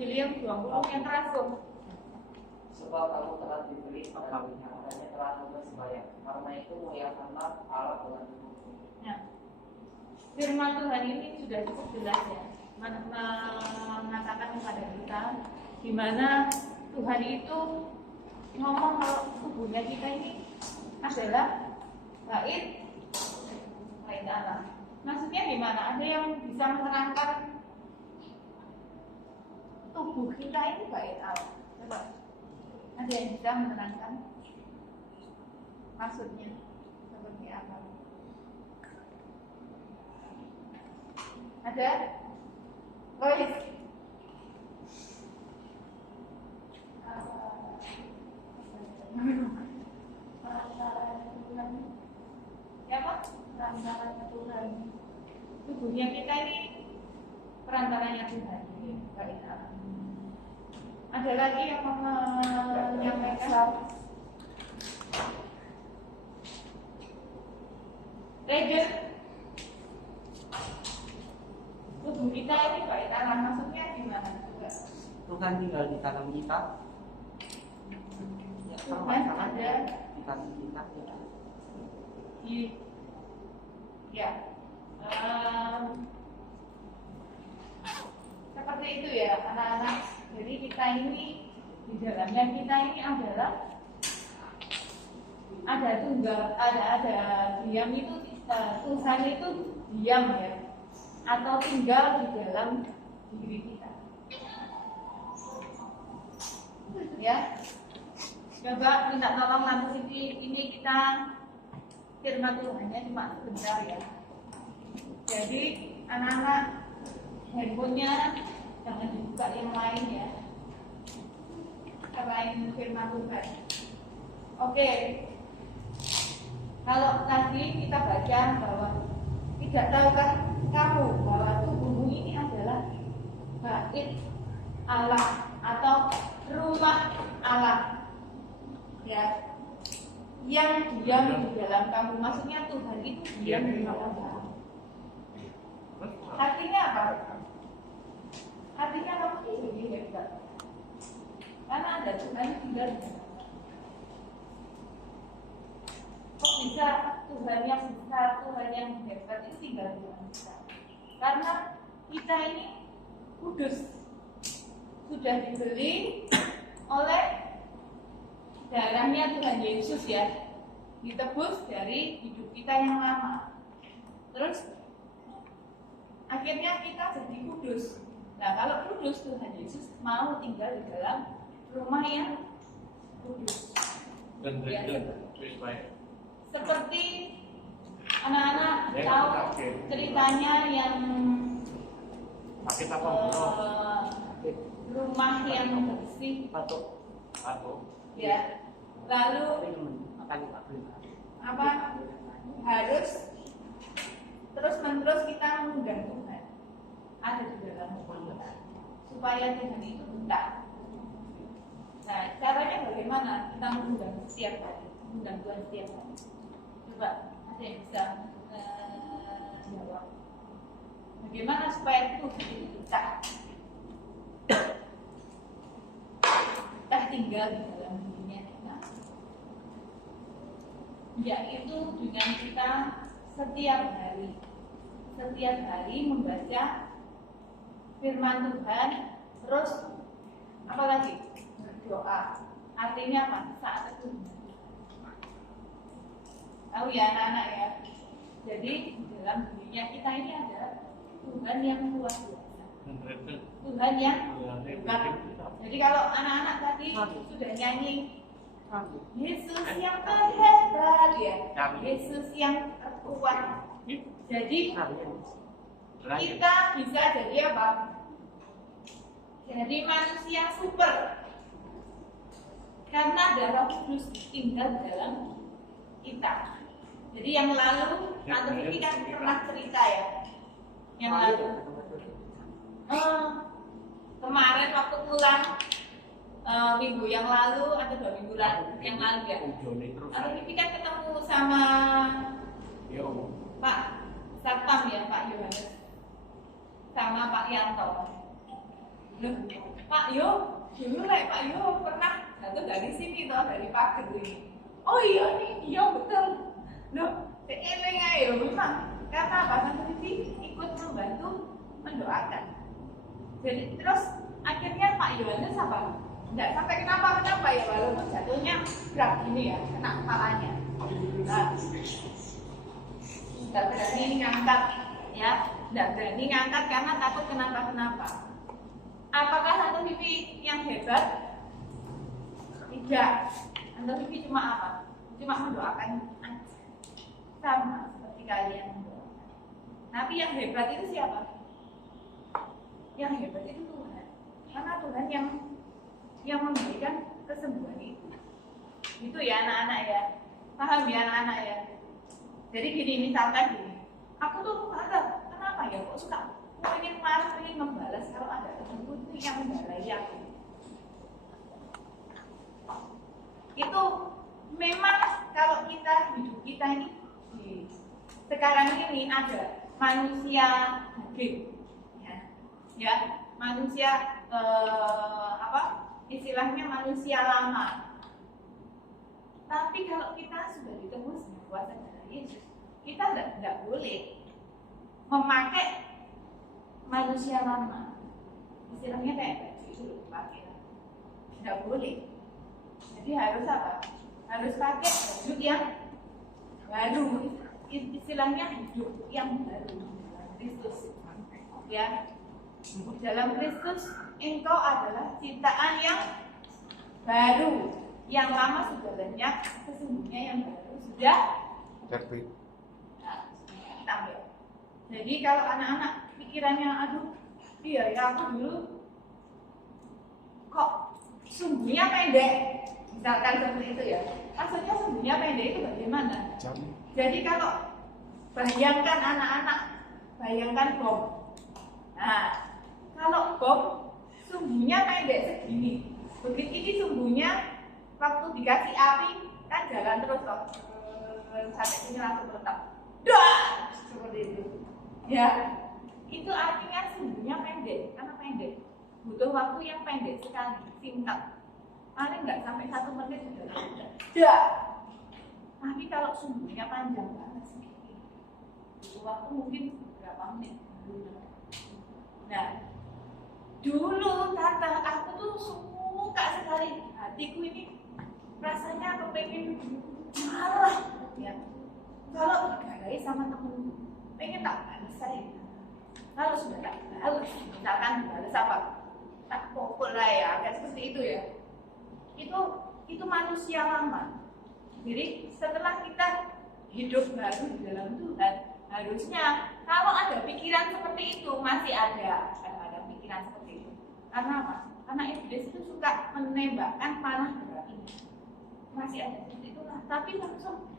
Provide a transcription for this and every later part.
William 20 yang terasum. Sebab kamu telah dibeli padanya, adanya telah lunas bayar. Karena itu muliakanlah Allah dengan tubuhmu. Nah, firman Tuhan ini sudah cukup jelas ya, mengatakan kepada kita di mana Tuhan itu ngomong kalau tubuhnya kita ini adalah bait Allah. Maksudnya gimana? Ada yang bisa menerangkan tubuh kita ini bait Allah? Coba. Ada yang bisa menerangkan maksudnya seperti apa? Ada? Lois? Siapa? Perantaranya Tuhan. Tubuhnya kita ini perantaranya Tuhan. Bait Allah. Ada lagi yang menyampaikan? Legend. Tubuh kita ini bait Allah, maksudnya gimana juga? Tuhan tinggal di dalam kita. Ya, Tuhan ada di dalam kita. Ya. Seperti itu ya anak-anak. Jadi kita ini di dalamnya kita ini adalah ada tunggal, ada diam itu Tuhan itu diam ya, atau tinggal di dalam diri kita. Ya, coba minta tolong Lampu ini kita firman Tuhannya cuma sebentar ya. Jadi anak-anak handphonenya jangan dibuka yang lain ya, selain firman Tuhan. Oke. Kalau tadi kita baca bahwa tidak tahukah kamu bahwa tubuhmu ini adalah bait Allah atau rumah Allah ya, yang diam di dalam kamu. Maksudnya Tuhan itu diam di dalam kamu. Artinya apa? Artinya kamu itu lebih hebat karena ada Tuhan tinggal di dalam. Kok bisa Tuhan yang besar, Tuhan yang hebat itu tinggal di dalam kita? Karena kita ini kudus, sudah dibeli oleh darahnya Tuhan Yesus ya, ditebus dari hidup kita yang lama. Terus akhirnya kita jadi kudus. Nah, kalau kudus, Tuhan Yesus mau tinggal di dalam rumah yang kudus. Dan Ya, baik. seperti anak-anak tahu ceritanya yang Sakit apa? rumah yang bersih Batuk. ya, lalu apa harus terus-menerus kita mengundang Tuhan ada di dalam rumah kita supaya Tuhan itu betah. Nah, caranya bagaimana kita mengundang setiap hari, mengundang Tuhan setiap hari? Coba ada yang bisa jawab. Bagaimana supaya Tuhan itu betah tinggal di dalam dirinya kita? Yaitu dengan kita setiap hari membaca firman Tuhan, terus apa lagi? Berdoa. Artinya apa? Saat itu tahu ya anak-anak ya. Jadi di dalam dirinya kita ini adalah Tuhan yang luar biasa, Tuhan yang hebat. Jadi kalau anak-anak tadi sudah nyanyi Yesus yang terhebat ya, Yesus yang terkuat. Jadi kita bisa jadi apa? Jadi manusia super karena darah kudus tinggal dalam kita. Jadi yang lalu atau ini kan pernah cerita ya, yang lalu kemarin waktu pulang minggu yang lalu atau 2 minggu yang lalu ya. Atau Pipi kan ketemu sama Pak Satpam ya, Pak Yohanes sama Pak Yanto. Loh, Pak Yo, dulu Pak Yo pernah jatuh dari sini toh, dari pagar ini. Oh iya nih, iya betul. Loh, seeleng aja memang karena apa? Tante Pipi ikut membantu mendoakan. Jadi terus akhirnya Pak Yohanes apa? Nggak sampai kenapa ya, walaupun jatuhnya berat gini ya, kena kepalanya. Nah, nggak berani ngangkat ya, nggak berani ngangkat karena takut kenapa. Apakah Tante Pipi yang hebat? Tidak. Tante Pipi cuma apa? Cuma mendoakan aja, sama seperti kalian mendoakan. Tapi yang hebat itu siapa? Yang hebat itu Tuhan, karena Tuhan yang memberikan kesembuhan itu. Itu ya anak-anak ya, paham ya anak-anak ya. Jadi gini, misalkan gini, aku tuh kenapa ya kok suka pengen marah, pengen membalas kalau ada temanku itu yang membalai aku. Itu memang kalau hidup kita ini sekarang ini ada manusia daging, ya manusia istilahnya manusia lama. Tapi kalau kita sudah ditebus dengan kuasa darah Yesus, kita tidak boleh memakai manusia lama. Istilahnya kayak baju itu dipakai, tidak boleh. Jadi harus apa? Harus pakai baju yang baru. Istilahnya hidup yang baru dalam Kristus. Ya, dalam Kristus engkau adalah ciptaan yang baru, yang lama sudah lenyap, sesungguhnya yang baru sudah terbit. Nah, tampil. Jadi kalau anak-anak pikirannya, aduh, iya ya aku dulu kok sumbunya pendek, misalkan seperti itu ya. Maksudnya sumbunya pendek itu bagaimana? Jadi kalau bayangkan anak-anak, bayangkan bom. Nah, kalau bom sumbunya pendek segini, begitu ini sumbunya waktu dikasih api kan jalan terus toh, sampai sini langsung meletak, dah seperti itu. Ya, itu artinya sumbunya pendek, karena pendek butuh waktu yang pendek sekali, singkat, paling nggak sampai 1 menit sudah dah. Tapi kalau sumbunya panjang banget segini, butuh waktu mungkin berapa menit. Nah, dulu tante aku tuh suka sekali, hatiku ini rasanya kepengen marah ya. Kalau digarai sama temenku, pengen tak balas saya. Kalau sudah tak balas, misalkan balas apa? Tak pokok lah ya, kayak seperti itu ya. Itu manusia lama. Jadi setelah kita hidup baru di dalam Tuhan, harusnya kalau ada pikiran seperti itu, masih ada kadang-kadang pikiran seperti itu. Karena apa? Karena iblis itu suka menembakkan panah berapi. Masih ada seperti itu lah. Tapi langsung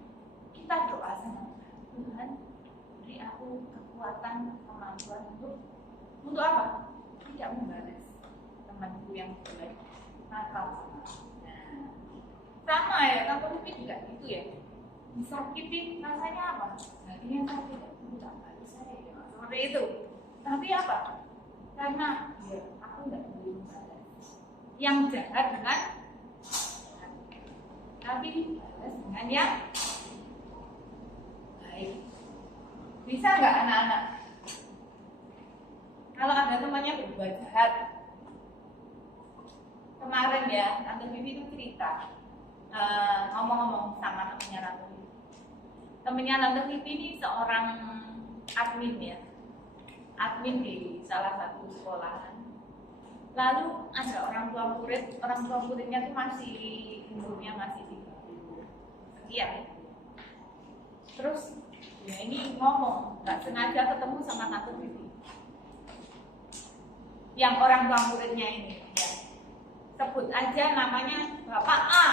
kita doa sama Tuhan, beri aku kekuatan, kemampuan untuk apa? Tidak membalas temanku yang boleh nakal sama. Nah, sama ya, Tante Pipi juga gitu ya. Disakitin rasanya apa? Hatinya sakit, tak balas saya ya. Seperti itu. Tapi apa? Karena ya, aku nggak boleh membalas yang jahat dengan jahat. Tapi dibalas dengan yang baik. Bisa nggak anak-anak? Kalau ada temannya berbuat jahat, kemarin ya Tante Pipi itu cerita, ngomong-ngomong sama temennya Tante Pipi. Temennya Tante Pipi ini seorang admin ya, admin di salah satu sekolahan. Lalu ada orang tua muridnya itu masih umurnya masih 30 sekian. Terus ya ini ngomong, nggak sengaja ketemu sama Tante Pipi. Yang orang tua muridnya ini, ya. Sebut aja namanya Bapak A.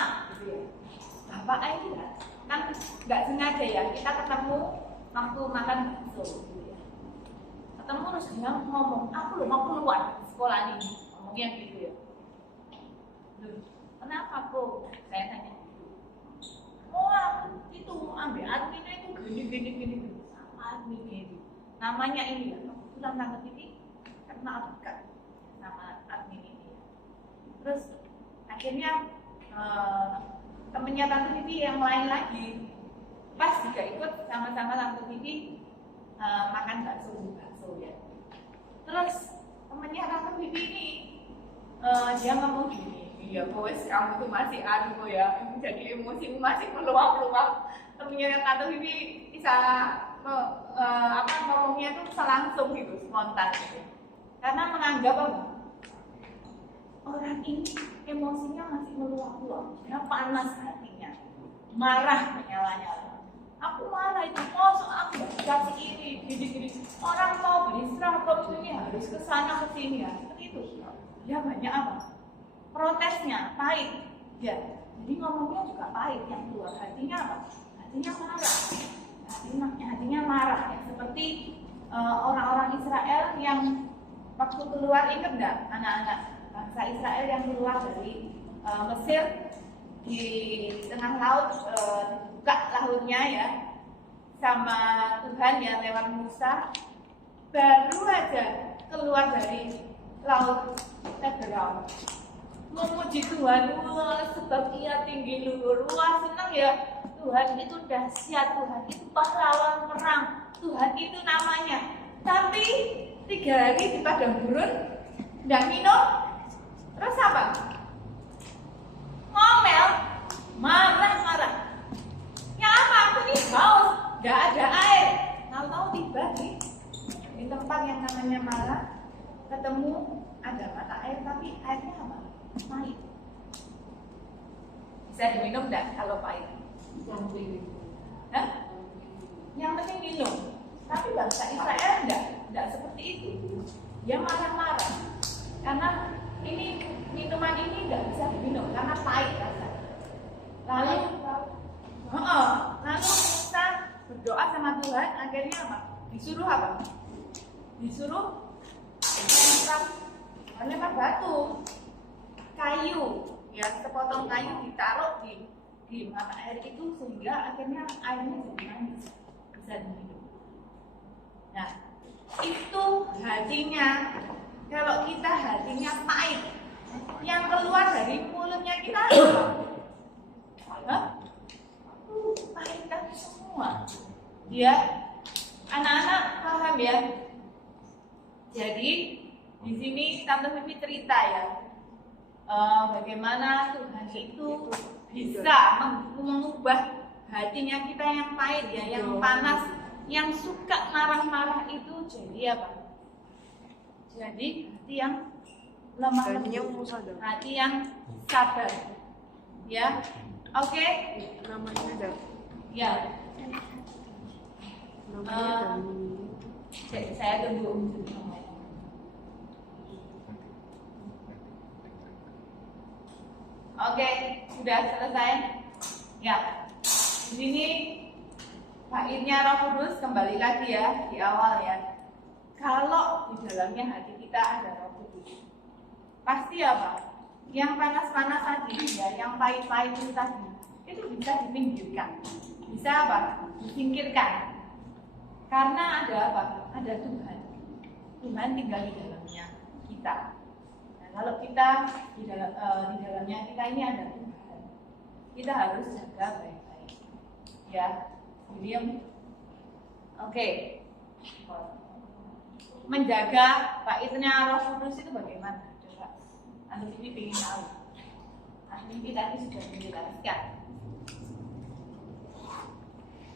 Bapak A ini kan nggak sengaja ya, kita ketemu waktu makan bakso. Ketemu terus dia ngomong, aku loh mau keluar sekolah ini, ngomongnya gitu ya. Loh, kenapa kok? Saya tanya. Oh, itu ambil adminnya itu gini. Sama adminnya itu. Namanya ini ya, kebetulan tante Vivi kenal dekat sama admin ini. Terus akhirnya temennya tante Vivi yang lain lagi pas juga ikut sama-sama tante Vivi makan bakso ya. Terus temennya tante Vivi ini dia ngomong gini, iya bos kamu tuh masih anu ya, jadi emosimu masih meluap-luap. Temennya tante Vivi bisa ngomongnya tuh langsung gitu, spontan gitu. Karena menganggap apa? Orang ini emosinya masih meluap-luap, ya panas hatinya, marah menyala-nyala. Aku marah itu, aku dikasih ini, gini. Orang mau beli seragam ini harus kesana kesini ya, seperti itu. Ya banyak apa? Protesnya pahit, ya. Jadi ngomongnya juga pahit, yang keluar hatinya apa? Hatinya marah. Hatinya marah ya. Seperti orang-orang Israel yang waktu keluar, ingat nggak anak-anak bangsa Israel yang keluar dari Mesir di tengah laut, buka lautnya ya sama Tuhan ya lewat Musa, baru aja keluar dari laut Teberau memuji Tuhan, sebab ia tinggi luhur, senang ya Tuhan itu dahsyat, Tuhan itu pahlawan perang, Tuhan itu namanya. Tapi 3 hari di padang gurun nggak minum, terus apa? Ngomel, marah. Ya apa? Aku nih haus, nggak ada air. Tahu-tahu tiba di tempat yang namanya marah, ketemu ada mata air, tapi airnya apa? Pahit. Bisa diminum nggak kalau pahit? Hah? Yang penting minum. Tapi bangsa Israel enggak seperti itu. Dia marah-marah karena ini minuman ini enggak bisa diminum karena pahit rasanya. Lalu Musa berdoa sama Tuhan, akhirnya apa? Disuruh apa? Disuruh lempar batu, kayu, ya sepotong kayu ditaruh di mata air itu sehingga akhirnya airnya jadi manis, bisa diminum. Nah, itu hatinya. Kalau kita hatinya pahit, yang keluar dari mulutnya kita pahit kan semua. Ya, anak-anak paham ya. Jadi di sini Tante Vivi cerita ya, bagaimana Tuhan itu bisa mengubah hatinya kita yang pahit ya, yang panas, yang suka marah-marah itu jadi apa? Jadi hati yang lemah lembut, hati yang sabar. Ya, oke? Namanya ada. Ya. Namanya Saya tunggu. Oke, sudah selesai. Ya, di sini baitnya Roh Kudus kembali lagi ya di awal ya. Kalau di dalamnya hati kita ada Roh Kudus, pasti apa? Yang panas-panas tadi ya, yang pahit-pahit itu tadi, itu bisa dipinggirkan, bisa apa? Disingkirkan. Karena ada apa? Ada Tuhan. Tuhan tinggal di dalamnya kita. Nah, kalau kita di dalamnya kita ini ada Tuhan, kita harus jaga baik-baik. Ya, William. Oke. Menjaga baitnya Roh Kudus itu bagaimana? Coba. Anda ini ingin tahu. Ini tadi sudah menjelaskan.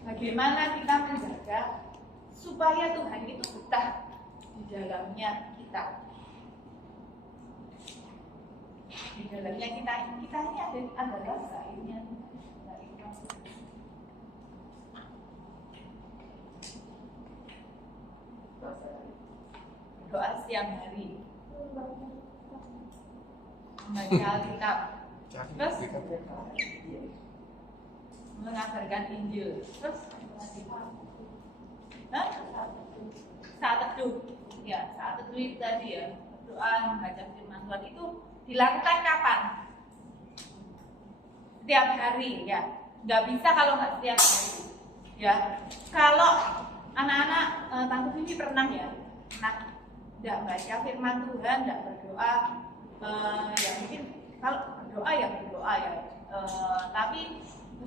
Bagaimana kita menjaga supaya Tuhan itu betah di dalamnya kita. Di dalamnya kita ini adalah baitnya. Doa setiap hari, membaca Alkitab, terus mengabarkan Injil, terus saat teduh, ya saat teduh itu tadi ya, doa membaca firman Tuhan itu dilakukan kapan? setiap hari ya. Nggak bisa kalau nggak setiap hari ya. Kalau anak-anak Tante Vivi pernah ya, nggak baca firman Tuhan, nggak berdoa, ya mungkin kalau berdoa ya tapi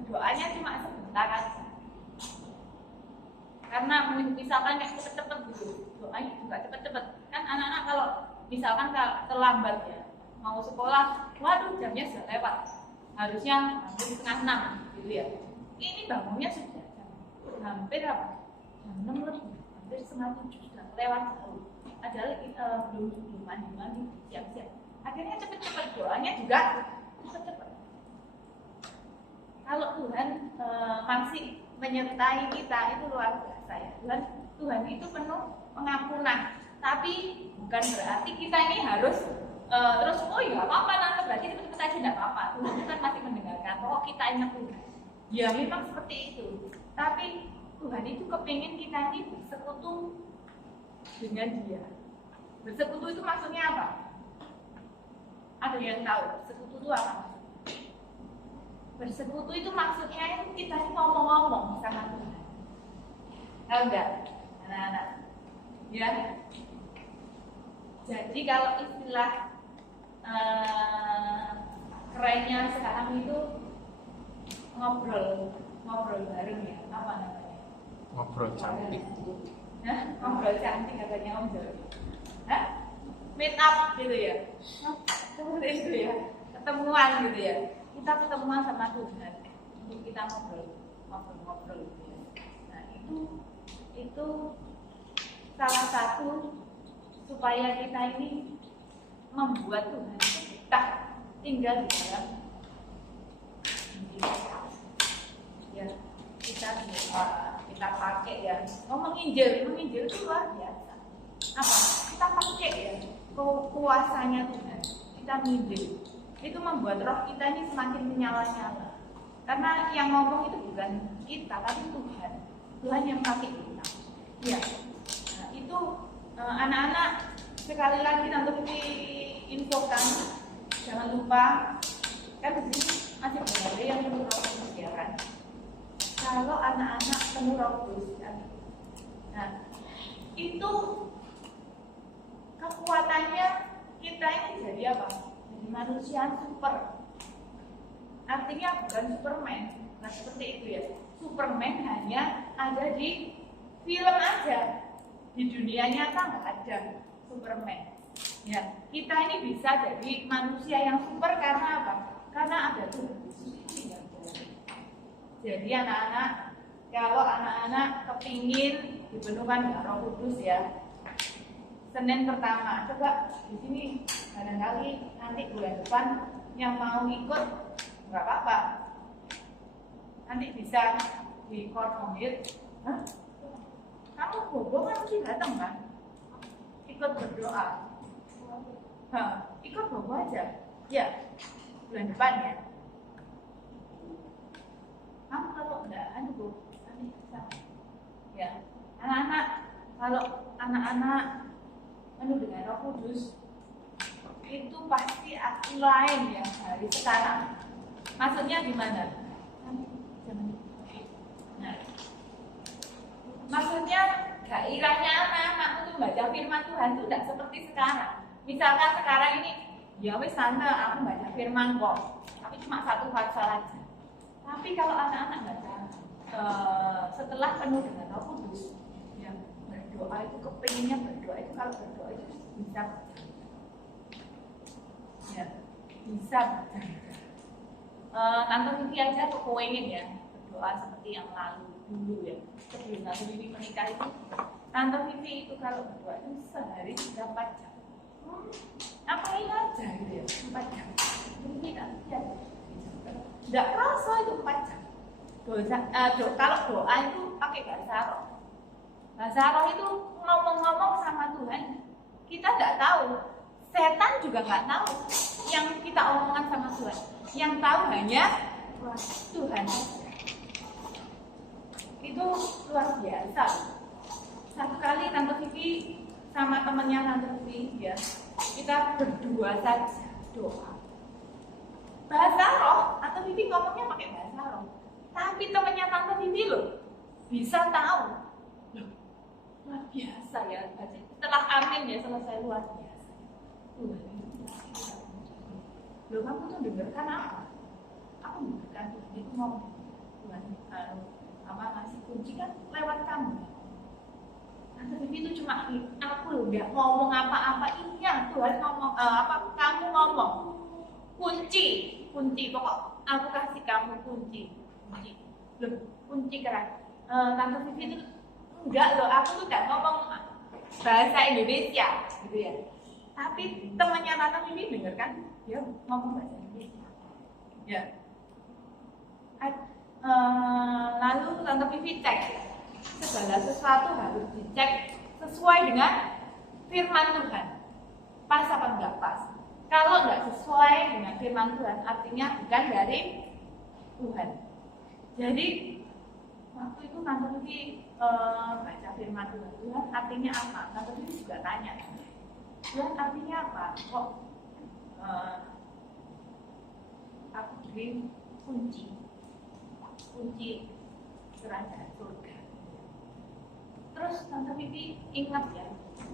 doanya cuma sebentar aja. Karena misalkan kayak cepet-cepet gitu, doanya juga cepet-cepet. Kan anak-anak kalau misalkan terlambat ya, mau sekolah, waduh jamnya sudah lewat, harusnya hampir 5:30 gitu ya. Ini bangunnya sudah hampir apa? Jam 6 lebih, hampir 6:30 sudah lewat jauh. Padahal belum mandi siap-siap. Akhirnya cepet-cepet, doanya juga cepet-cepet. Kalau Tuhan masih menyertai kita itu luar biasa ya. Tuhan itu penuh pengampunan. Tapi bukan berarti kita ini harus terus oh ya apa-apa nanti berarti cepet-cepet aja tidak apa-apa. Tuhan itu kan masih mendengarkan. Oh kita ingat Tuhan. Ya memang seperti itu. Tapi Tuhan itu kepingin kita ini bersekutu dengan Dia. Bersekutu itu maksudnya apa? Ada yang tahu bersekutu itu apa? Bersekutu itu maksudnya itu kita ini ngomong-ngomong sama Tuhan. Tahu enggak, anak-anak? Ya. Jadi kalau istilah kerennya sekarang itu ngobrol bareng ya, apa namanya? Ngobrol cantik. Hah? Ngobrol cantik katanya Om Jody. Hah? Meet up gitu ya? Seperti itu ya, ketemuan gitu ya. Kita ketemuan sama Tuhan untuk kita ngobrol gitu ya. Nah itu salah satu supaya kita ini membuat Tuhan itu kita tinggal di dalam ya kita pakai ya. Menginjil itu luar biasa. Apa? Kita pakai ya kuasanya Tuhan. Kita menginjil. Itu membuat roh kita ini semakin menyala-nyala. Karena yang ngomong itu bukan kita, tapi Tuhan. Tuhan yang pakai kita. Ya. Nah, itu anak-anak sekali lagi untuk diinfokan, jangan lupa kan di sini masih ada yang penuh roh kudus ya kan. Kalau anak-anak penuh roh kudus kan. Nah, itu kekuatannya kita ini jadi apa? Jadi manusia super. Artinya bukan Superman. Nah seperti itu ya. Superman hanya ada di film aja. Di dunia nyata nggak ada Superman. Ya, kita ini bisa jadi manusia yang super karena apa? Karena ada Tuhan Yesus. Jadi anak-anak, kalau anak-anak kepingin dipenuhkan dengan Roh Kudus ya, Senin pertama, coba di sini barangkali nanti bulan depan yang mau ikut nggak apa-apa, nanti bisa dikoordinir. Kamu bobo kan mesti datang kan, ikut berdoa. Ikut bobo aja, ya bulan depan ya. Kamu kalau enggak, nanti bisa. Ya, anak-anak, kalau anak-anak penuh dengan Roh Kudus itu pasti aku lain ya dari sekarang. Maksudnya gimana? Nah, maksudnya gairahnya anak-anak itu baca firman Tuhan itu tidak seperti sekarang. Misalkan sekarang ini, ya wis tante aku baca firman kok, tapi cuma satu pasal aja. Tapi kalau anak-anak baca setelah penuh dengan Roh Kudus, ya berdoa itu kepinginnya berdoa itu kalau berdoa itu bisa, ya bisa. Tante Vivi aja kepengen ya berdoa seperti yang lalu dulu ya, sebelum Tante Vivi menikah itu. Tante Vivi itu kalau berdoa itu sehari 4 jam. Ngapain aja gitu ya, 4 jam. Jadi tidak tidak rasa itu 4 jam. Kalau doa itu pakai bahasa roh. Bahasa roh itu ngomong-ngomong sama Tuhan. Kita tidak tahu, setan juga nggak tahu yang kita omongan sama Tuhan. Yang tahu hanya Tuhan. Itu luar biasa. Satu kali Tante Vivi sama temannya Tante Vivi ya, kita berdua saja doa. bahasa roh, Tante Vivi ngomongnya pakai bahasa roh. Tapi temannya Tante Vivi loh bisa tahu. Loh, luar biasa ya. Setelah amin ya selesai, luar biasa. Loh, kamu tuh dengarkan apa? Aku dengarkan Tuhan itu ngomong. Tuhan ngasih kunci kan lewat kamu. Tante Vivi itu cuma aku loh, nggak ngomong apa-apa. Iya, Tuhan ngomong kamu ngomong. Kunci pokok aku kasih kamu kunci. Loh, kunci keras. Tante Vivi itu enggak loh, aku tuh nggak ngomong bahasa Indonesia gitu ya. Tapi temannya Tante Vivi denger kan, dia ngomong bahasa Indonesia. Ya. Lalu Tante Vivi cek segala sesuatu harus dicek sesuai dengan firman Tuhan. Pas apa enggak pas? Kalau enggak sesuai dengan firman Tuhan, artinya bukan dari Tuhan. Jadi waktu itu Tante Vivi baca firman Tuhan artinya apa? Tante Vivi juga tanya, Tuhan artinya apa? Kok aku beri kunci kerajaan surga. Terus Tante Vivi ingat ya,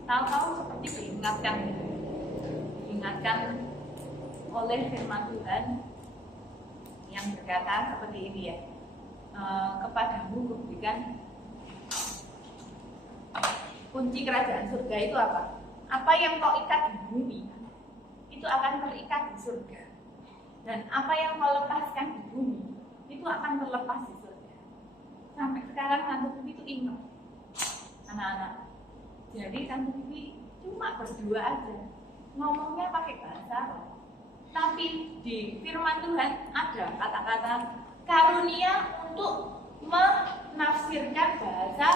tahu-tahu seperti diingatkan oleh firman Tuhan yang berkata seperti ini ya, kepadamu kuberikan kunci kerajaan surga. Itu apa? Apa yang kau ikat di bumi itu akan terikat di surga, dan apa yang kau lepaskan di bumi itu akan terlepas di surga. Sampai sekarang Tante Vivi itu ingat anak-anak. Jadi Tante Vivi cuma berdua aja, ngomongnya pakai bahasa roh. Tapi di firman Tuhan ada kata-kata karunia untuk menafsirkan bahasa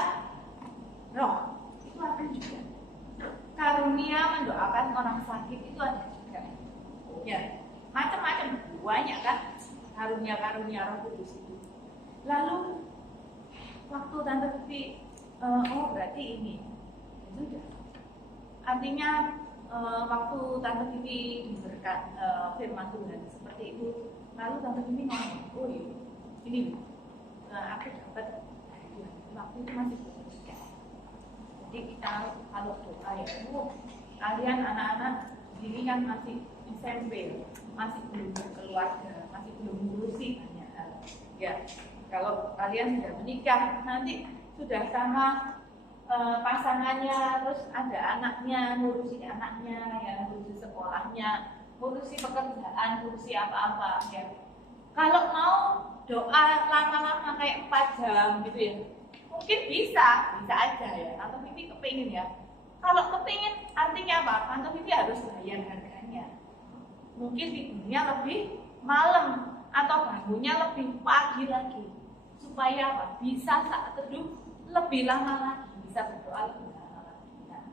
roh. Itu apa juga? Karunia mendoakan orang sakit itu ada juga. Ya, macam-macam, banyak kan karunia Roh Kudus itu. Lalu waktu Tante Vivi berarti ini ya sudah. Artinya waktu Tante Vivi diberikan firman Tuhan seperti itu, lalu Tante Vivi ngomong, oh iya, ini aku dapat dari Tuhan. Waktu itu masih belum nikah. Jadi kita kalau doa ya, kalian anak-anak ini kan masih SMP, masih belum berkeluarga, masih belum ngurusi banyak hal. Ya, kalau kalian sudah menikah, nanti sudah sama pasangannya, terus ada anaknya, ngurusi anaknya, ya, ngurusi sekolahnya, ngurusi pekerjaan, ngurusi apa-apa. Ya, kalau mau doa lama-lama kayak 4 jam gitu ya, mungkin bisa aja ya. Tante Vivi kepingin ya. Kalau kepingin artinya apa? Tante Vivi harus bayar harganya. Mungkin tidurnya lebih malam atau bangunnya lebih pagi lagi, supaya apa? Bisa saat teduh lebih lama lagi, bisa berdoa lebih lama lagi. Nah,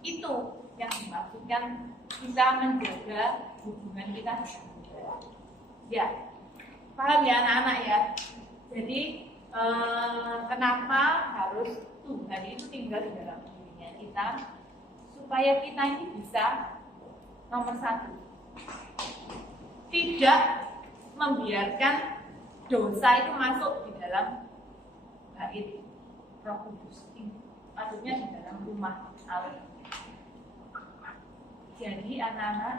itu yang dimaksudkan kita menjaga hubungan kita dengan Tuhan. Ya, paham ya anak-anak ya? Jadi kenapa harus Tuhan itu tinggal di dalam dirinya kita, supaya kita ini bisa nomor 1, tidak membiarkan dosa itu masuk di dalam bait Roh Kudus ini, maksudnya di dalam rumah Allah. Jadi anak-anak,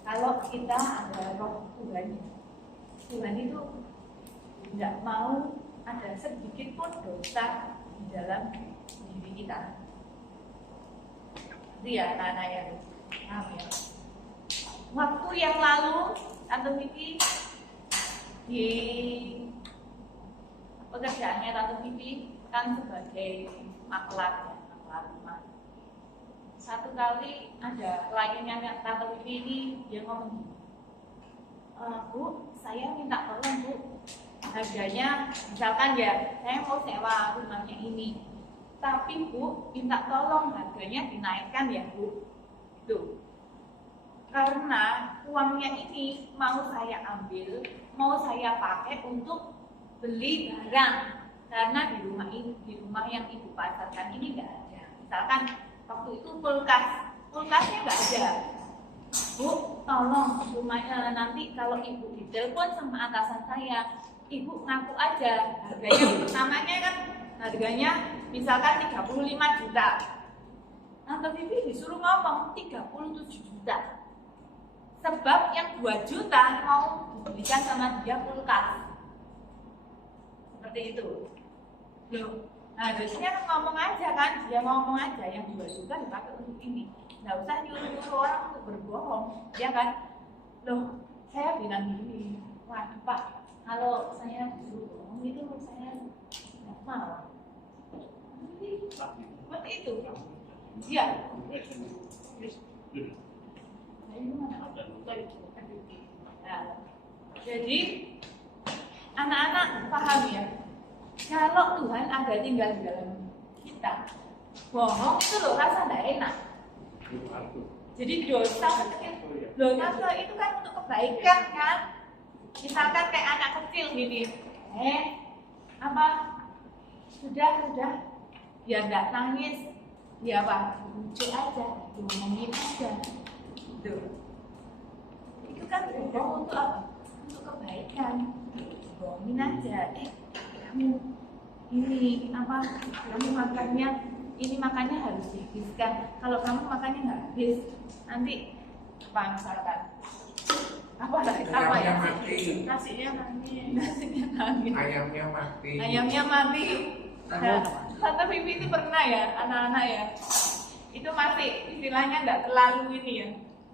kalau kita ada Roh Tuhan itu tidak mau ada sedikit pun dosa di dalam diri kita. Itu ya anak-anak ya. Amin. Waktu yang lalu Tante Vivi di pekerjaannya Tante Vivi kan sebagai maklar rumah. Satu kali ada kliennya Tante Vivi ini, dia ngomong, Bu, saya minta tolong Bu, harganya misalkan ya saya mau sewa rumahnya ini, tapi Bu minta tolong harganya dinaikkan ya Bu. Itu karena uangnya ini mau saya ambil, mau saya pakai untuk beli barang, karena di rumah yang Ibu pasarkan ini nggak ada. Misalkan waktu itu kulkasnya nggak ada, Bu, tolong rumahnya nanti kalau ibu ditelepon sama atasan saya, ibu ngaku aja harganya pertamanya kan harganya misalkan 35 juta. Tante Vivi disuruh ngomong 37 juta. Sebab yang 2 juta mau dibelikan sama dia kulkas. Seperti itu. Loh, nah biasanya kan ngomong aja kan, dia ngomong aja yang 2 juta dipakai untuk ini. Nggak usah nyuruh-nyuruh orang untuk berbohong, ya kan? Loh, saya bilang gini, wah Pak, kalau saya disuruh bohong itu saya nggak mau. Seperti itu. Iya. Nah, jadi anak-anak paham ya, kalau Tuhan ada tinggal di dalam kita, bohong itu loh rasa tidak enak. Jadi dosa itu kan untuk kebaikan kan. Misalkan kayak anak kecil gini, sudah biar nggak nangis, dia apa lucu aja, ngomongin aja, gitu. Itu kan bohong untuk apa? Untuk kebaikan. Bohongin aja, kamu ini apa? Kamu makannya harus dihabiskan. Kalau kamu makannya nggak habis, nanti apa misalkan? Apa ya? Nasinya nangis. Ayamnya mati. Nah, Tante Vivi itu pernah ya, anak-anak ya, itu masih istilahnya nggak terlalu ini ya,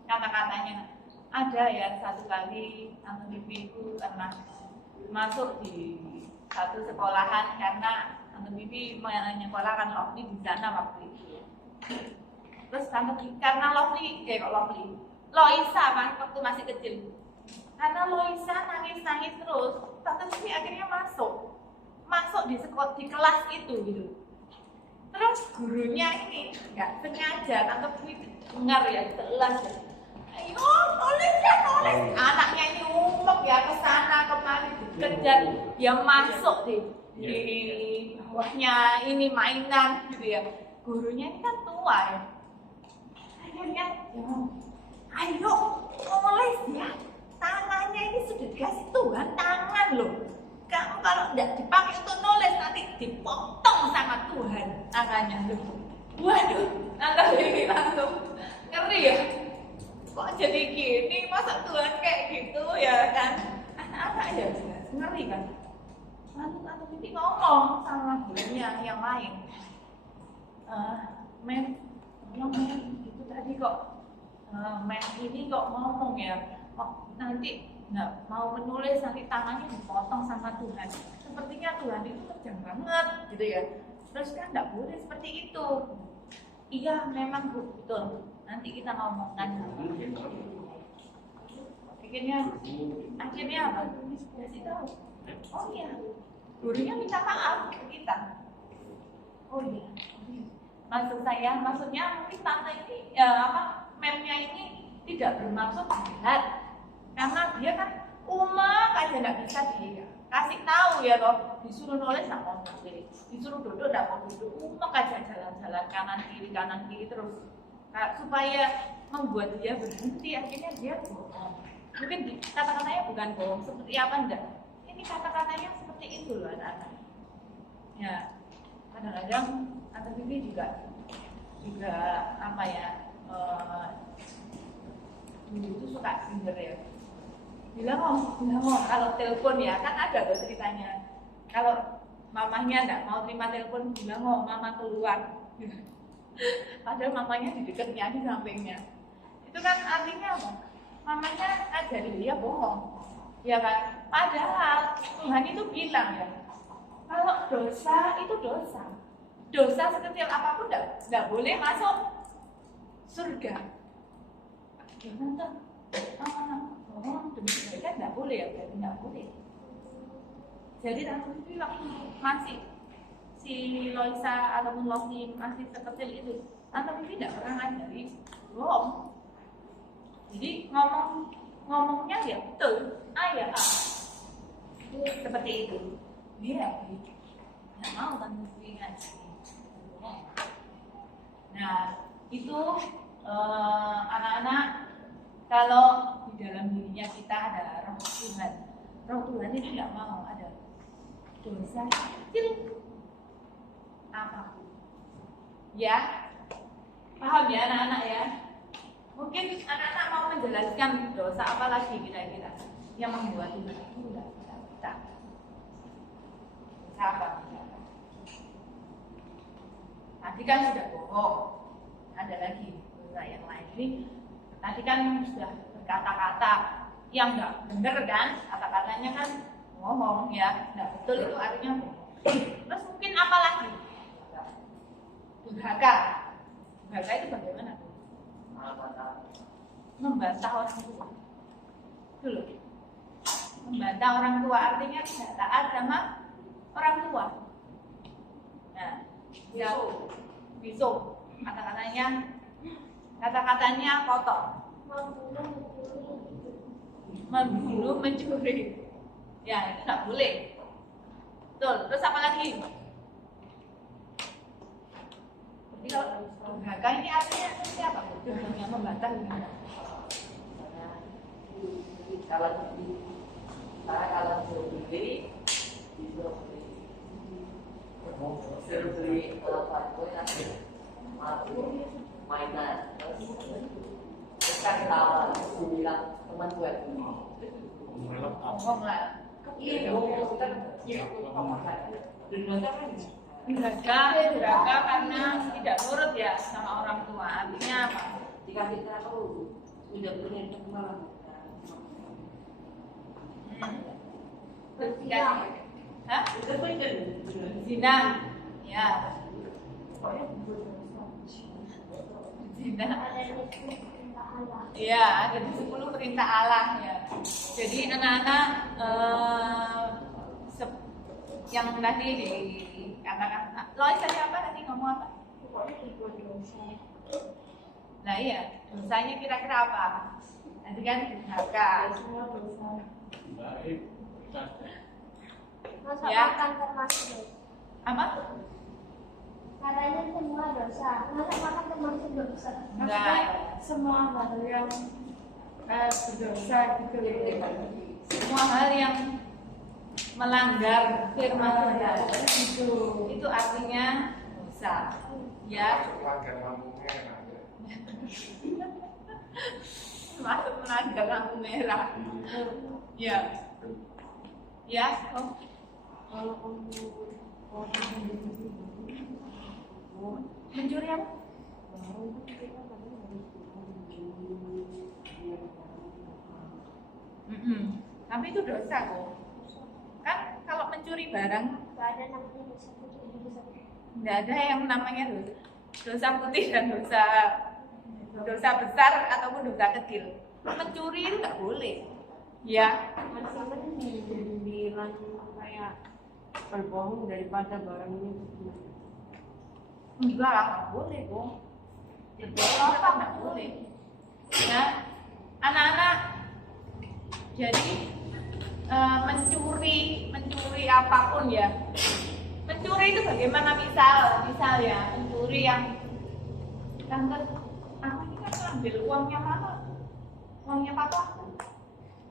kata-katanya. Ada ya satu kali Tante Vivi itu pernah masuk di satu sekolahan karena Tante Vivi menyekolahkan Lovely di sana waktu itu. Terus karena Loisa kan waktu masih kecil, karena Loisa nangis terus, Tante Vivi akhirnya masuk di kelas itu gitu. Terus gurunya ini nggak sengaja, Tante Vivi dengar ya di kelas ya, ayo nulis. Anaknya ini umek ya ke sana kemari dikejar, dia masuk di bawahnya ini mainan gitu ya. Gurunya ini kan tua ya, akhirnya ayo nulis ya, tangannya ini sudah dikasih Tuhan tangan loh. Kamu kalau tidak dipakai untuk nulis nanti dipotong sama Tuhan tangannya tuh. Waduh, Tante Vivi langsung ngeri ya. Kok jadi gini? Masa Tuhan kayak gitu ya kan? Anak-anak ya ngeri kan. Lalu Tante Vivi ngomong sama gurunya yang lain. Men, itu tadi kok men ini kok ngomong ya. Nanti nggak mau menulis, nanti tangannya dipotong sama Tuhan. Sepertinya Tuhan itu kejam banget gitu ya. Terus kan nggak boleh seperti itu. Iya memang betul. Nanti kita ngomongkan sama akhirnya apa? Dikasih tahu. Oh iya, gurunya minta maaf ke kita. Oh iya. Maksudnya mungkin tante ini memnya ini tidak bermaksud jahat. Karena dia kan umek aja nggak bisa dikasih tahu ya loh, disuruh nulis nggak mau nulis, disuruh duduk nggak mau duduk, umek aja jalan-jalan kanan kiri terus supaya membuat dia berhenti. Akhirnya dia bohong. Mungkin kata-katanya bukan bohong, seperti apa enggak? Ini kata-katanya seperti itu loh anak-anak. Ya kadang-kadang Tante Vivi juga apa ya, dulu itu suka denger ya. Bilang kalau telepon ya kan ada tuh ceritanya. Kalau mamanya nggak mau terima telepon, bilang mama keluar. Padahal mamanya di dekatnya, di sampingnya. Itu kan artinya apa? Mamanya ngajarin dia bohong, ya kan? Padahal Tuhan itu bilang ya, kalau dosa itu dosa sekecil apapun nggak boleh masuk surga. Gimana tuh? Demi kebaikan nggak boleh ya, berarti nggak boleh. Jadi Tante Vivi waktu masih si Loisa ataupun Lovely masih sekecil itu, Tante Vivi tidak pernah ngajari bohong. Jadi ngomongnya ya betul, ayah seperti itu. Iya, nggak mau Tante Vivi ngaji bohong. Nah itu anak-anak kalau di dalam dirinya kita ada roh Tuhan itu tidak mau ada dosa kecil apapun. Ya, paham ya anak-anak ya? Mungkin anak-anak mau menjelaskan dosa apa lagi kira-kira yang membuat Tuhan itu tidak kita. Sabar. Tadi kan sudah bohong. Ada lagi dosa yang lain. Ini tadi kan sudah berkata-kata yang enggak benar kan? Kata-katanya kan ngomong ya, enggak betul itu artinya bohong. Terus mungkin apa lagi? Durhaka. Durhaka itu bagaimana? Membantah orang tua. Itu loh. Membantah orang tua artinya tidak taat sama orang tua. Nah, ya, bisu. Kata-katanya kotor. Membunuh, mencuri. Ya, itu tidak boleh. Betul. Terus apa lagi? Jadi kalau durhaka ini artinya siapa? Yang membantah gimana? Kalau suruh beli nanti mainan terus kan tawa terus bilang teman gue Ngomong lah. Durhaka karena tidak nurut ya sama orang tua. Artinya apa? Dikasih tahu sudah punya teman. Hah? Zina. Ya. Zina. Ya, ada di 10 perintah Allah ya. Jadi anak-anak yang tadi dikatakan, Lois tadi apa tadi ngomong apa? Nah iya, dosanya kira-kira apa? Nanti kan durhaka. Baik. Masa Ya. makan termasuk Apa? katanya semua dosa. Masa makan termasuk dosa? Enggak. Semua hal yang berdosa gitu. Semua hal yang melanggar firman Tuhan itu artinya dosa. Ya. Masuk melanggar lampu merah. Ya. Ya. Oh. Kalau untuk Mencuri apa? Tapi itu dosa kok. Kan kalau mencuri barang Gak ada namanya dosa putih di dosa putih. nggak ada yang namanya dosa putih dan dosa besar ataupun dosa kecil. Mencuri itu nggak boleh. Ya. masing-masing dibilang kayak berbohong daripada barangnya. Enggak, nggak boleh kok. Berbohong apa nggak boleh. Ya, anak-anak. Jadi mencuri apapun ya. Mencuri itu bagaimana misal ya mencuri yang tante, aku ini kan ngambil uangnya mama, uangnya papa.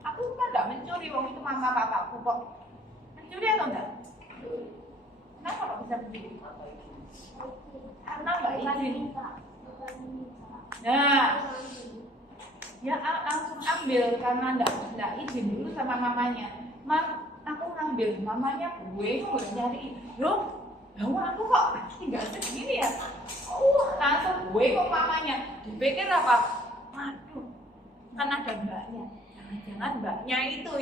Aku kan nggak mencuri uang itu mama papaku kok. Mencuri atau enggak? Kenapa kok bisa begitu? Karena nggak izin. Nah, ya langsung ambil karena nggak izin dulu sama mamanya. Aku ngambil, mamanya gue kok nggak nyari. Loh, aku kok tinggal segini ya? Langsung gue kok mamanya. Dipikir apa? Waduh, kan ada mbaknya. Jangan-jangan mbaknya itu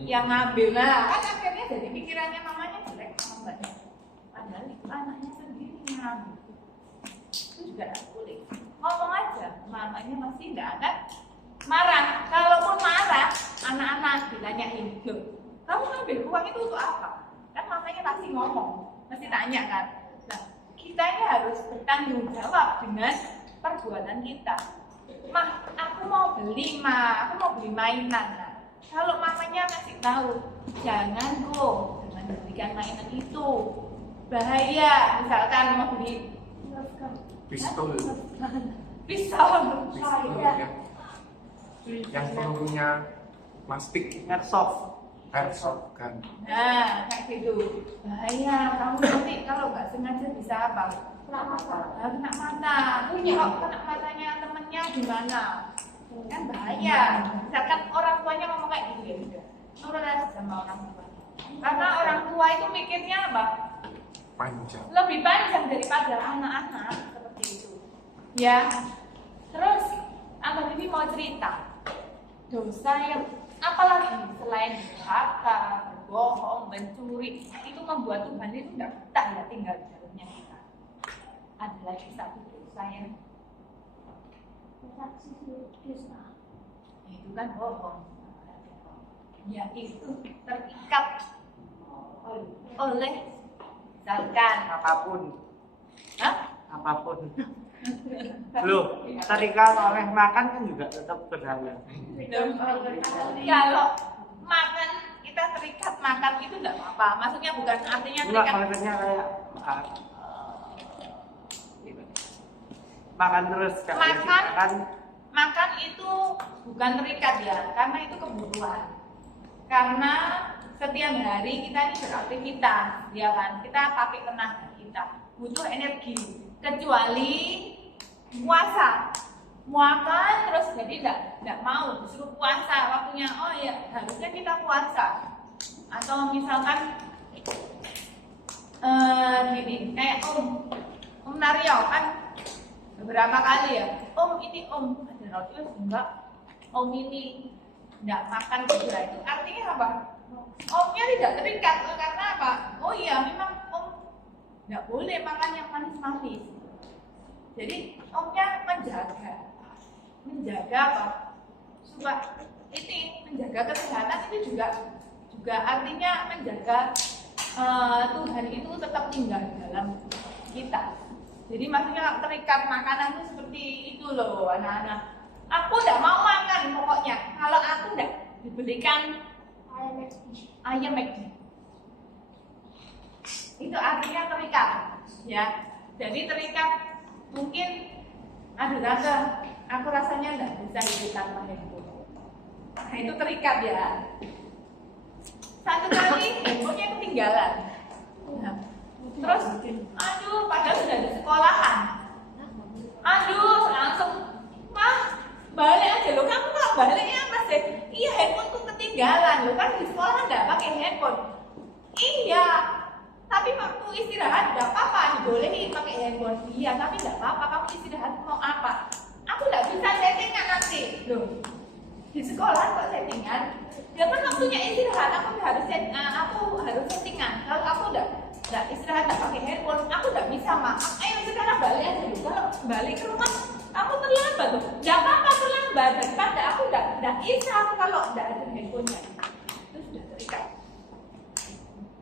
yang ngambil. Nah, kan akhirnya jadi pikirannya mamanya jelek sama mbaknya. Padahal itu anaknya sendiri yang ngambil. Itu juga nggak boleh. Ngomong aja, mamanya masih nggak akan marah. Kalaupun marah, anak-anak ditanyain, loh, kamu ngambil uang itu untuk apa? Kan mamanya pasti ngomong, pasti tanya kan. Nah, kita ini harus bertanggung jawab dengan perbuatan kita. Mah, aku mau beli mainan. Nah, kalau mamanya ngasih tahu, jangan belikan mainan itu, bahaya. Misalkan mau beli pisau. yang pelurunya plastik, Airsoft. airsoft kan. Nah, kayak gitu. Bahaya, kamu nanti kalau nggak sengaja bisa apa? Kena mata. Kena mata. Kalau kena matanya temennya gimana? Kan bahaya. Misalkan orang tuanya ngomong kayak gitu ya udah. Nurut sama orang tua. Karena orang tua itu mikirnya apa? Panjang. Lebih panjang daripada anak-anak seperti itu. Ya. Terus, Abang Bibi mau cerita dosa yang apalagi selain durhaka, berbohong, mencuri, itu membuat Tuhan itu tidak betah ya tinggal di dalamnya kita. Ada lagi satu dosa yang Saksi dusta. itu kan bohong. Ya itu terikat oleh misalkan Apapun. Hah? Apapun. Loh, terikat oleh makan kan juga tetap berbahaya. Kalau makan kita terikat makan itu enggak apa-apa. Maksudnya bukan artinya Enggak, terikat maksudnya kayak makan terus makan itu bukan terikat ya, karena itu kebutuhan. Karena setiap hari kita ini beraktivitas, ya kan? Kita pakai tenaga kita, butuh energi. Kecuali puasa, makan terus jadi tidak mau disuruh puasa waktunya. Oh ya harusnya kita puasa. Atau misalkan gini, kayak Om Naryo kan beberapa kali ya. Ini ada roti enggak? Ini enggak makan juga itu artinya apa? Omnya tidak terikat karena apa? Oh iya memang Om nggak boleh makan yang manis-manis. Jadi omnya menjaga apa? Supaya ini menjaga kesehatan itu juga artinya menjaga Tuhan itu tetap tinggal dalam kita. Jadi maksudnya terikat makanan itu seperti itu loh anak-anak. Aku tidak mau makan pokoknya. Kalau aku tidak dibelikan ayam McD. Itu artinya terikat, ya. Jadi terikat mungkin, aduh tante, aku rasanya nggak bisa hidup tanpa handphone. Nah itu terikat ya. Satu kali handphonenya ketinggalan. Nah, terus, aduh, padahal sudah di sekolahan. Aduh, langsung, Mah, balik aja lo. Kamu kok baliknya apa sih? Iya, handphoneku ketinggalan. Lo kan di sekolah nggak pakai handphone. Iya. Tapi waktu istirahat nggak apa-apa, dibolehin pakai handphone. Iya, tapi nggak apa-apa. Kamu istirahat mau apa? Aku nggak bisa settingan nanti. Loh, di sekolah kok settingan? Ya kan waktunya istirahat. Aku harus settingan. Kalau aku nggak istirahat nggak pakai handphone, aku nggak bisa maaf. Ayo sekarang balik aja dulu. Kalau balik ke rumah, aku terlambat tuh. Nggak apa-apa terlambat. Daripada aku nggak bisa kalau nggak ada handphonenya. Itu sudah terikat.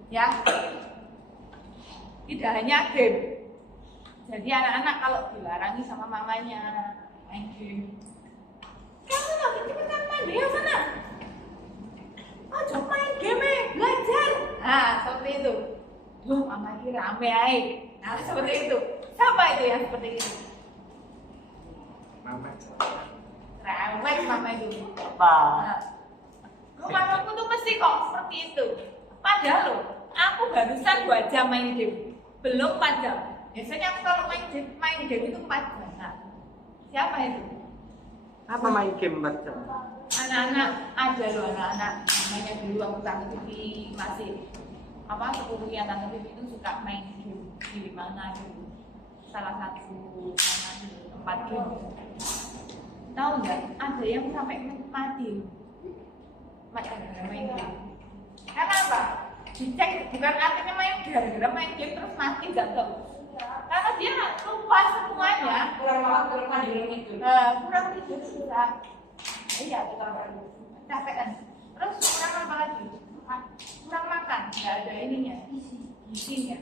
Ya. Tidak hanya game. Jadi anak-anak kalau dilarangi sama mamanya main game, kamu lagi cepetan mandi ya sana. Oh, jangan main game, belajar. Nah, seperti itu. Duh, mama ini rame aja. Nah, seperti itu. Siapa itu yang seperti itu? Mama. Rewel mama itu. Apa? Nah, mamaku tuh mesti kok seperti itu. Padahal loh, aku barusan 2 jam main game. Belum 4 jam. Biasanya aku kalau main game itu 4 jam. Nah, siapa itu? Apa main game baca? Anak-anak, ada loh anak-anak. Namanya dulu aku Tante Vivi masih sepupunya Tante Vivi itu suka main game di mana gitu. Salah satu tempat game. Tahu nggak? Ada yang sampai mati. Main game. Karena apa? Dicek bukan artinya gara-gara main game terus mati gak tahu. Karena dia lupa semuanya. Kurang makan, kurang mandi itu. Kurang tidur juga. Iya, capek kan. Terus kurang apa lagi? Kurang makan, nggak ada ininya, isinya.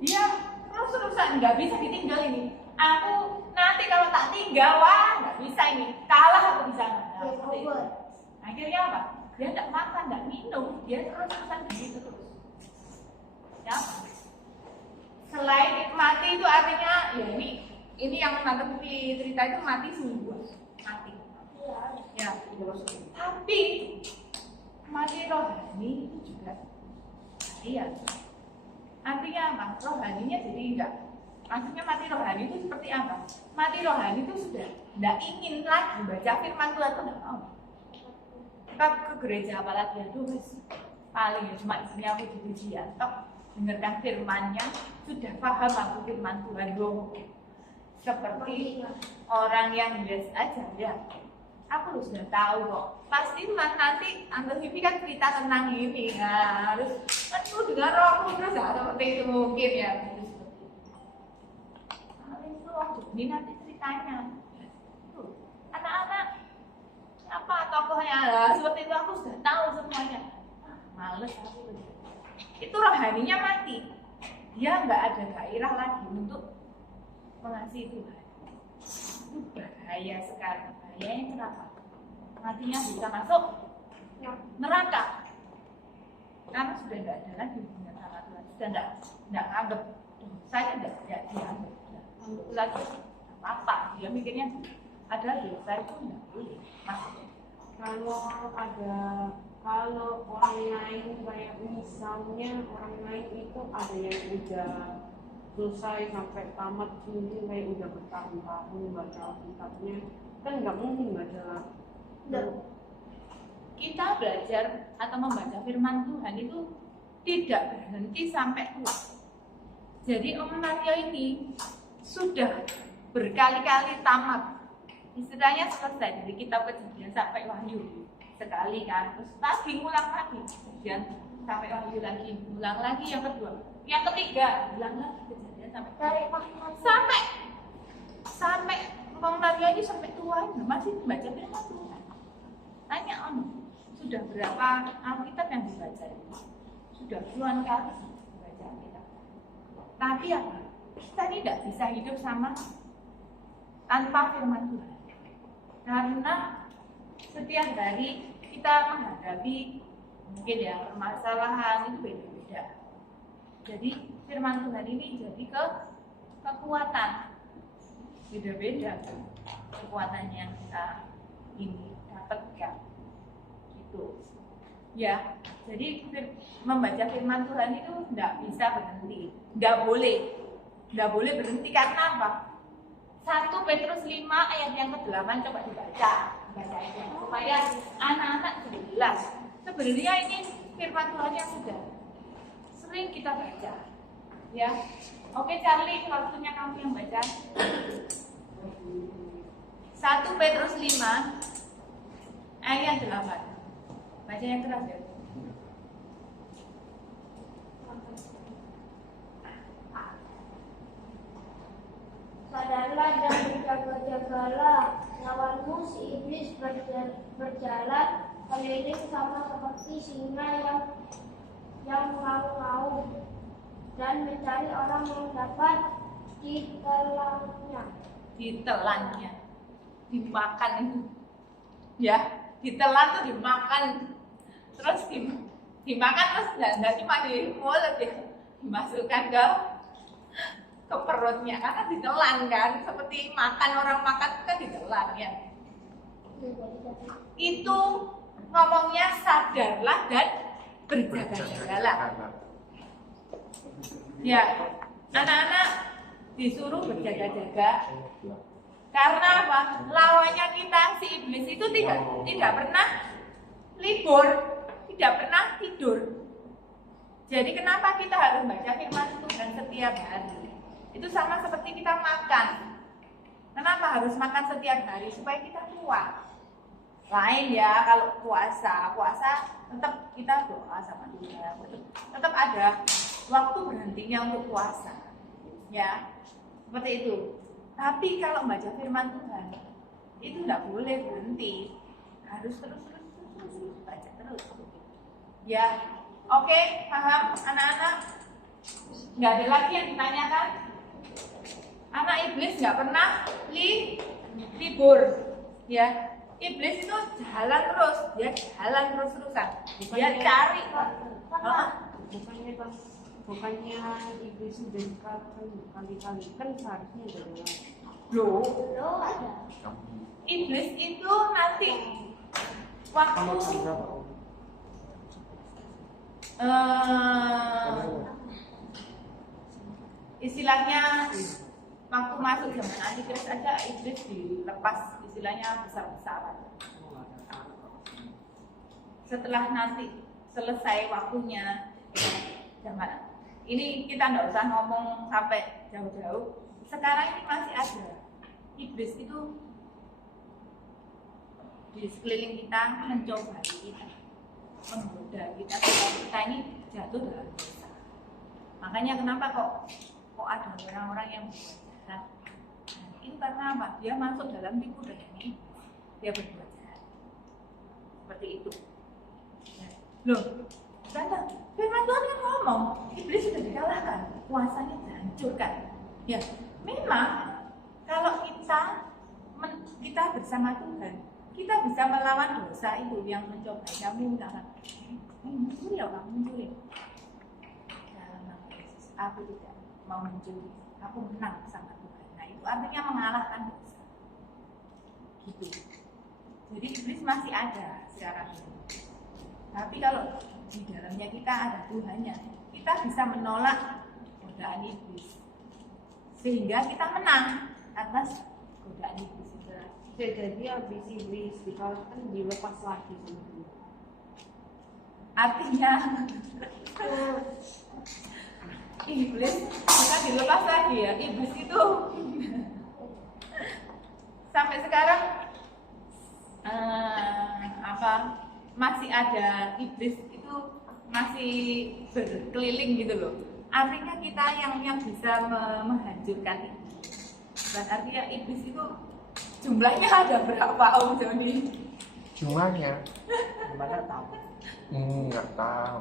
Dia terus-terusan nggak bisa ditinggal ini. Aku nanti kalau tak tinggal, wah nggak bisa ini. Kalah aku di sana. Akhirnya apa? Dia tidak makan, tidak minum, dia terus-terusan begitu terus. Ya. Selain mati itu artinya ya ini yang Tante Vivi cerita itu mati sungguh, mati. Ya, tapi mati rohani itu juga iya. Artinya apa? Rohaninya jadi enggak. Maksudnya mati rohani itu seperti apa? Mati rohani itu sudah tidak ingin lagi baca firman Tuhan, itu tidak mau. Kita ke gereja apalagi, aduh paling ya cuma isinya puji-pujian, dengarkan firmannya, sudah paham aku firman Tuhan loh. Seperti orang yang biasa aja ya. Aku sudah tahu kok. Pasti nanti Anto Hivi kan cerita tentang ini. Nah, harus aduh dengar Roh Kudus seperti itu mungkin ya. Itu ini nanti ceritanya. Anak-anak apa tokohnya seperti itu aku sudah tahu semuanya. Males aku. Itu rohaninya mati. Dia nggak ada gairah lagi untuk mengasihi Tuhan. Itu bahaya sekali. Bahayanya kenapa? Matinya bisa masuk neraka. Karena sudah tidak ada lagi hubungan sama Tuhan. Sudah tidak anggap saya tidak dianggap. Anggap lagi apa? Dia mikirnya ada dosa itu tidak boleh masuk. Kalau orang lain kayak misalnya orang lain itu ada yang udah selesai sampai tamat mungkin kayak udah bertahun-tahun baca Alkitabnya, kan nggak mungkin baca. Kita belajar atau membaca firman Tuhan itu tidak berhenti sampai tua. Jadi Om Mario ini sudah berkali-kali tamat. Istilahnya selesai dari kitab Kejadian sampai Wahyu sekali kan, terus lagi ngulang lagi Kejadian sampai Wahyu lagi, ulang lagi yang kedua, yang ketiga ulang lagi Kejadian sampai Om Mario ini sampai tua masih membaca firman Tuhan. Tanya Om, sudah berapa Alkitab yang dibaca ini? Sudah puluhan kali dibaca Alkitab. Tapi apa? Kita tidak bisa hidup sama tanpa firman Tuhan. Karena setiap hari kita menghadapi mungkin ya permasalahan itu beda-beda. Jadi firman Tuhan ini jadi kekuatan beda-beda kekuatan yang kita ini dapatkan gitu ya. Jadi membaca firman Tuhan itu tidak bisa berhenti, tidak boleh berhenti. Karena apa? 1 Petrus 5 ayat yang ke-8 coba dibaca aja supaya anak-anak jelas. Sebenarnya ini firman Tuhan yang sudah sering kita baca ya. Oke Charlie, waktunya kamu yang baca 1 Petrus 5 ayat 8. Baca yang keras ya. Sadarlah dan berjaga-jagalah, lawanmu si iblis berjalan keliling sama seperti singa yang mau dan mencari orang yang dapat ditelannya, dimakan itu ya. Ditelan tuh dimakan, terus dimakan terus nggak cuma di mulut ya, dimasukkan ke perutnya, karena ditelan kan, seperti makan orang makan kan ditelan ya. Itu ngomongnya sadarlah dan berjaga-jagalah. Ya, anak-anak disuruh berjaga-jaga. Karena apa? Lawannya kita si iblis itu tidak pernah libur, tidak pernah tidur. Jadi kenapa kita harus baca firman Tuhan setiap hari? Itu sama seperti kita makan. Kenapa harus makan setiap hari? Supaya kita kuat. Lain ya kalau puasa tetap kita doa sama Tuhan. Tetap ada waktu berhentinya untuk puasa. Ya, seperti itu. Tapi kalau baca firman Tuhan itu tidak boleh berhenti. Harus terus baca terus. Ya, oke, paham anak-anak? Nggak ada lagi yang ditanyakan? Anak iblis nggak pernah libur, ya. Iblis itu jalan terus, dia jalan terus-terusan. Dia cari. Bukannya iblis sudah dikatakan berkali-kali, kan seharusnya udah lewat. Loh, ada. iblis itu nanti waktu istilahnya waktu masuk zaman Antikris aja iblis dilepas istilahnya besar-besaran. Setelah nanti selesai waktunya zaman ini kita nggak usah ngomong sampai jauh-jauh. Sekarang ini masih ada iblis itu di sekeliling kita mencobai kita, menggoda kita supaya kita ini jatuh dalam dosa. Makanya kenapa kok ada orang-orang yang berbuat jahat? Ini karena apa? Dia masuk dalam tipu daya ini, dia berbuat jahat. Seperti itu. Loh, ternyata firman Tuhan kan ngomong, iblis sudah dikalahkan, kuasanya dihancurkan. Ya, memang kalau kita bersama Tuhan, kita bisa melawan dosa itu yang mencobai kamu misalkan, mencuri ya kamu mencuri. Dalam nama Yesus, aku tidak mau mencuri, aku menang sama Tuhan. Nah itu artinya mengalahkan dosa. Gitu. Jadi iblis masih ada sekarang ini. Tapi kalau di dalamnya kita ada Tuhannya, kita bisa menolak godaan iblis, sehingga kita menang atas godaan iblis itu. Jadi habis iblis dikalahkan dilepas lagi sama Tuhan. Artinya iblis bukan dilepas lagi ya. Iblis itu sampai sekarang masih ada iblis itu masih berkeliling gitu loh. Artinya kita yang bisa menghancurkan itu. Dan artinya iblis itu jumlahnya ada berapa Om Joni? Jumlahnya? Gimana tahu? Nggak tahu.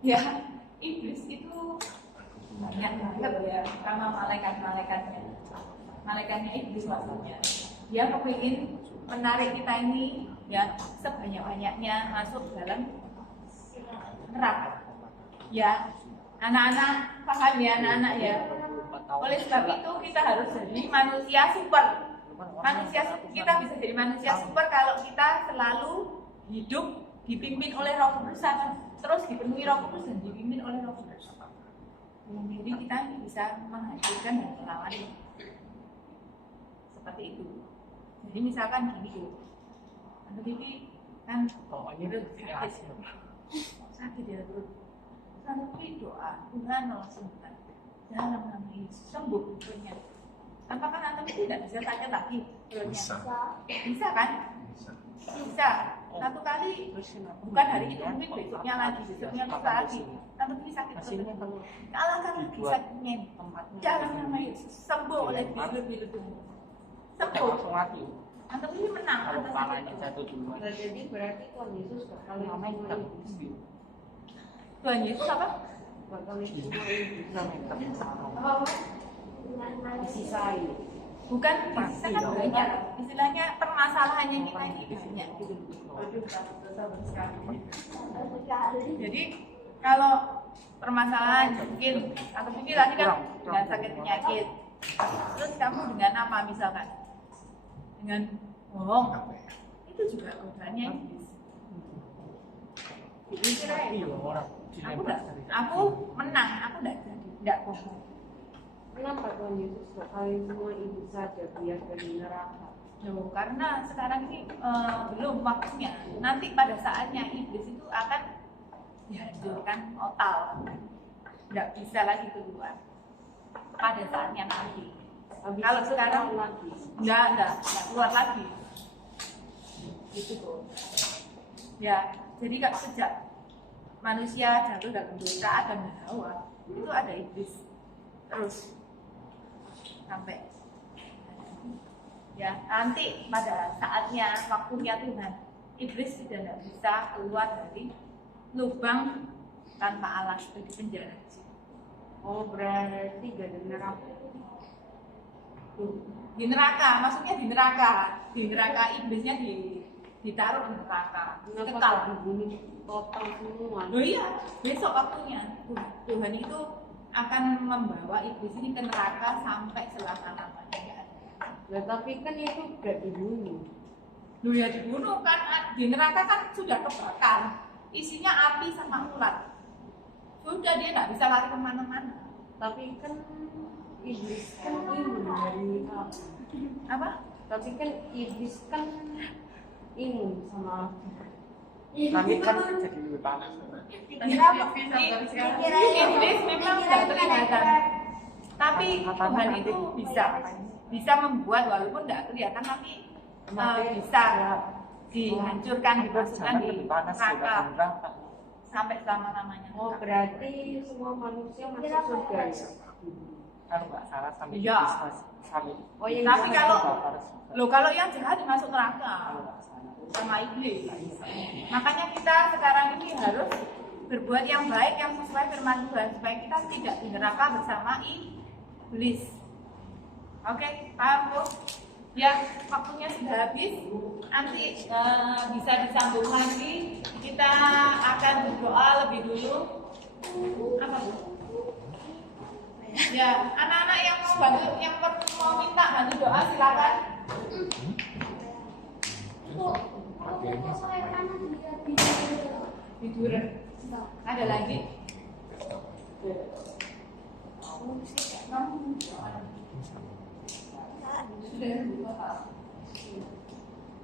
Ya, iblis itu banyak banget ya, sama malaikat-malaikatnya. Malaikatnya iblis maksudnya. Dia kepingin menarik kita ini ya sebanyak-banyaknya masuk dalam neraka. Ya, anak-anak paham ya anak-anak ya. Oleh sebab itu kita harus jadi manusia super. Kita bisa jadi manusia super kalau kita selalu hidup dipimpin oleh Roh Kudus, terus dipenuhi Roh Kudus dan dipimpin oleh Roh Kudus. Jadi kita bisa menghancurkan dan melawan seperti itu. Jadi misalkan gini, anak ini kan sakit ya terus, tapi doa Tuhan langsungkan dalam nama Yesus sembuh perutnya. Apakah anak ini tidak bisa sakit lagi perutnya? Bisa kan? Bisa. Satu kali, bukan hari itu, mungkin besoknya lagi, besoknya lusa lagi. Anak ini sakit perutnya. Kalahkan lagi sakitnya. Dalam nama Yesus sembuh oleh bilu-bilu Tuhan. Sembuh. Anak ini menang. Kalau kepalanya jatuh dulu. Jadi berarti Tuhan Yesus bakal Tuhan Yesus apa? bakal semua disisain. Bukan disisakan banyak. Istilahnya permasalahannya kita ini banyak gitu. Jadi kalau permasalahan mungkin atau mungkin tadi kan dengan sakit penyakit, terus kamu dengan apa misalkan? Dengan bohong, itu juga godaannya iblis. Aku menang, aku tidak bohong. Kenapa Tuhan Yesus bakalin semua iblis saja biar dari neraka? Loh, karena sekarang ini belum waktunya. Nanti pada saatnya iblis itu akan dihancurkan total, tidak bisa lagi keluar. Pada saatnya nanti. Kalau sekarang lagi, enggak keluar lagi. Gitu tuh. Ya, jadi kan sejak manusia jatuh dalam dosa Adam dan Hawa, itu ada iblis terus sampai ya nanti pada saatnya waktunya Tuhan, iblis sudah tidak bisa keluar dari lubang tanpa alas di penjara. oh berarti gak ada neraka. Di neraka, maksudnya di neraka iblisnya ditaruh di neraka. Kenapa Kekal. tak dibunuh total semua? Oh iya, besok waktunya Tuhan itu akan membawa iblis ini ke neraka sampai selama-lamanya. Nah, tapi kan itu gak dibunuh. Lu ya dibunuh kan, di neraka kan sudah kebakar, isinya api sama ulat. Sudah dia nggak bisa lari kemana-mana. Tapi kan iblis kan imun dari Apa? Tapi kan iblis kan imun sama Kami kan jadi panas. Kira apa? Iblis memang nggak kelihatan, tapi Tuhan itu bisa membuat walaupun nggak kelihatan tapi bisa dihancurkan, dibasuhkan di neraka sampai selama-lamanya. Oh, berarti semua manusia masuk surga ya? Kalau nggak salah sampai Iya. sampai. Oh, yang Tapi jahat kalau yang jahat masuk neraka sama iblis. Makanya kita sekarang ini harus berbuat yang baik yang sesuai firman Tuhan supaya kita tidak di neraka bersama iblis. Oke, paham Bu? Ya, waktunya sudah habis. Nanti bisa disambung lagi. Kita akan berdoa lebih dulu. Apa Bu? Ya, anak-anak yang mau bantu, yang mau minta bantu doa silakan. Tiduran. Ada lagi?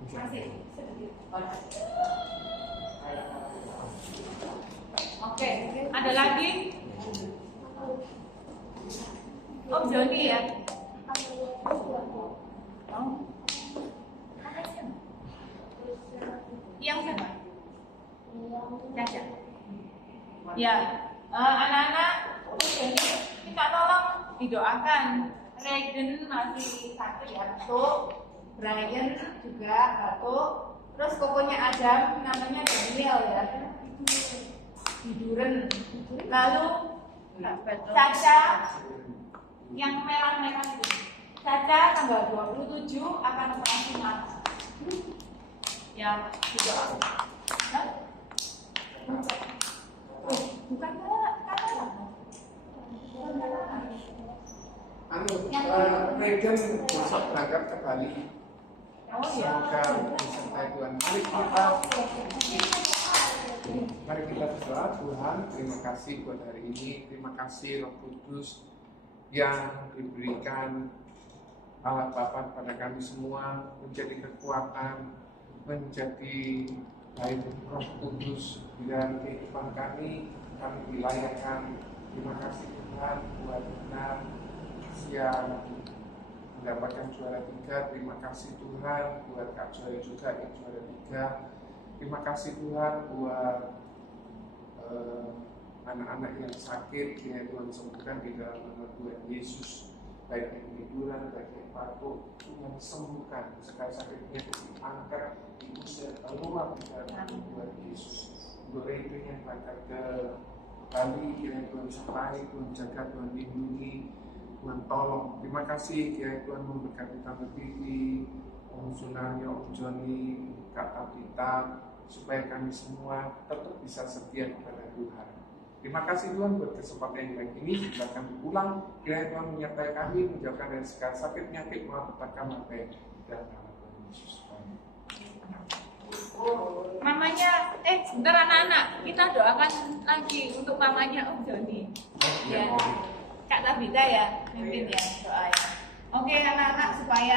Masih sedikit. Oke, ada lagi? Om Joni ya? Oh. Yang siapa? Caca. Ya, anak-anak, kita tolong didoakan. Regen masih sakit ya, batuk. Brian juga batuk. Terus kokonya Adam, namanya Daniel ya. Tiduran. Lalu Caca yang merah-merah itu. Caca tanggal 27 akan operasi mata. Ya, didoakan. Bukan Regen besok berangkat ke Bali. Oh ya. Semoga disertai Tuhan. Mari kita berdoa. Tuhan, terima kasih buat hari ini. Terima kasih Roh Kudus yang diberikan Allah Bapa pada kami semua, menjadi kekuatan, menjadi baik Roh Kudus di dalam kehidupan kami dilayakkan. Terima kasih Tuhan buat benar yang mendapatkan juara 3. Terima kasih Tuhan buat Kak Joy juga yang juara 3. Terima kasih Tuhan buat anak-anak yang sakit, yang Tuhan sembuhkan di dalam nama Tuhan Yesus. Baik yang tiduran, baik yang batuk, Tuhan sembuhkan. Segala sakitnya diangkat, diusir keluar di dalam nama Tuhan Yesus. Untuk itu yang berangkat ke Bali, kiranya Tuhan sertai, Tuhan jaga, Tuhan lindungi, Tuhan tolong. Terima kasih kiranya Tuhan memberkati Tante Vivi, Om Sunaryo, Om Joni, Kak Tabita, supaya kami semua tetap bisa setia kepada Tuhan. Terima kasih Tuhan buat kesempatan yang baik ini. Bila kami pulang, kiranya Tuhan menyertai kami, menjauhkan dari segala sakit, penyakit, malapetaka, sampai dalam nama Tuhan Yesus. Mamanya, sebentar anak-anak, kita doakan lagi untuk mamanya Om Joni. Ya, Kak Tabita ya, mimpin ya doa ya. Oke anak-anak supaya